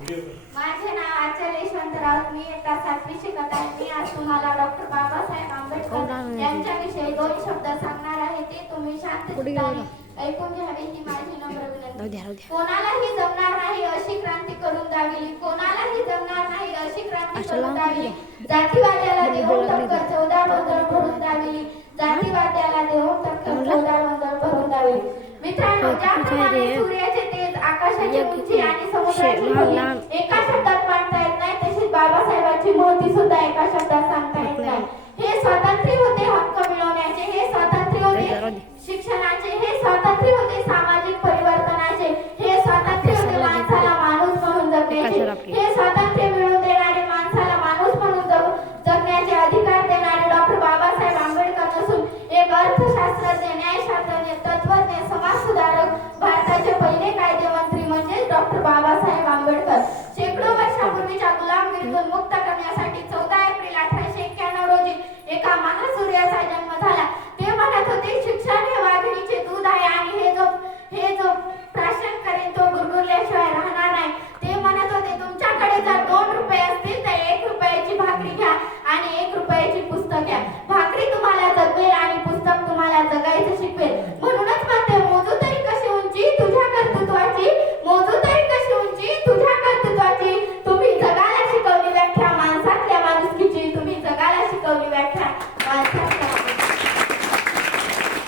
माझे नाव आचार्य यशवंतराव, मी इयत्ता 7वी शिकत आहे. मी आज तुम्हाला डॉक्टर बाबासाहेब आंबेडकर यांच्याविषयी 2 शब्द सांगणार आहे. ते तुम्ही शांतचित्ताने ऐकून घ्यावे ही माझी नम्र विनंती. कोणालाही जमणार नाही अशी क्रांती करून दाविली, कोणालाही जमणार नाही अशी क्रांती करून दाविली. जातीवाद्याला देऊन टक्कर 14 डोंगर भरून दाविली, जातीवाद्याला देऊन टक्कर 14 डोंगर भरून दाविली. मित्रांनो, ज्याप्रमाणे सूर्याचे तेज, आकाशाची उंची आणि समुद्राची खोली एका शब्दात मांडता येत नाही, तशीच बाबासाहेबांची महती सुद्धा एका शब्दात सांगता येत नाही. हे स्वातंत्र्य होते हक्क मिळवण्याचे, हे स्वातंत्र्य होते शिक्षणाचे, हे स्वातंत्र्य होते सामाजिक परिवर्तनाचे, हे स्वातंत्र्य होते माणसाला माणूस म्हणून जगण्याचे, हे स्वातंत्र्य मिळवून देणारे माणसाला माणूस म्हणून जगण्याचे अधिकार देणारे डॉक्टर बाबासाहेब आंबेडकर नसून एक अर्थशास्त्रज्ञ, न्यायशास्त्रज्ञ, तत्वज्ञ, समाज सुधारक, भारताचे पहिले कायदेमंत्री म्हणजे डॉक्टर बाबासाहेब आंबेडकर. शेकडो वर्षापूर्वीच्या गुलामगिरीतून मुक्त करण्यासाठी 14 एप्रिल 1891 रोजी एका महासूर्याचा जन्म झाला. ते म्हणत होते, शिक्षण हे वाघिणीचे दूध आहे आणि हे जो प्राशन करेन तो गुरगुरल्याशिवाय राहणार नाही. ते म्हणत होते, तुमच्याकडे जर 2 रुपये असतील तर 1 रुपयाची भाकरी घ्या आणि 1 रुपयाची पुस्तक घ्या. भाकरी तुम्हाला जगवेल आणि पुस्तक तुम्हाला जगायचं शिकवेल. म्हणूनच म्हणते, मोजू तरी कशी उंची तुझ्या कर्तृत्वाची, मोजू तरी कशी उंची तुझ्या कर्तृत्वाची. तुम्ही जगाला शिकवली व्याख्या माणसातल्या माणुसकीची, तुम्ही जगाला शिकवली व्याख्या माणसातल्या.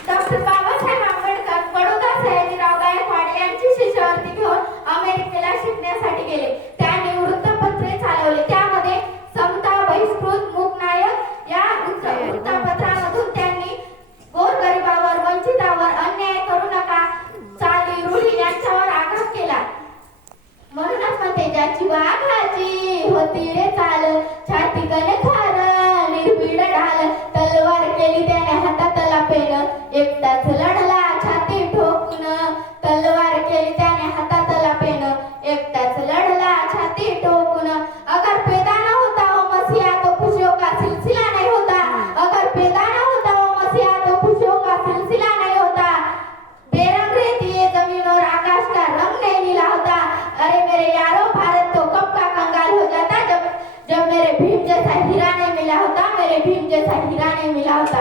डॉक्टर बाबासाहेब आंबेडकर बडोदा सयाजीराव गायकवाड यांची शिष्यवृत्ती घेऊन अमेरिकेला शिकण्यासाठी गेले. त्यांनी वृत्तपत्रे चालवले. त्यामध्ये समता, बहिष्कृत, मूकनायक या वृत्तपत्रामधून त्यांनी गोरगरिबावर, वंचितावर अन्याय करू नका, चाली रूढी यांच्यावर आघात केला. म्हणूनच म्हणते, ज्याची वाघाची होती रे चाल, छाती कणखार निर्भीड ढाल, तलवार केली त्याने हातातला पेन, एकटाच लढला छाती ठोकून, तलवार केली त्याने हातातला पेन, एकटाच लढला छाती ठोकून. अगर पैदा न होता वो मसीहा तो खुशियों का सिलसिला नहीं होता, अगर पैदा न होता वो मसीहा तो खुशियों का सिलसिला नहीं होता. बेरंग रहती ये जमीन और आकाश का रंग नहीं नीला होता. अरे मेरे यारों, भारत तो कब का कंगाल हो जाता जब मेरे भीम जैसा हीरा नहीं मिला होता, मेरे भीम जैसा हीरा नहीं मिला होता.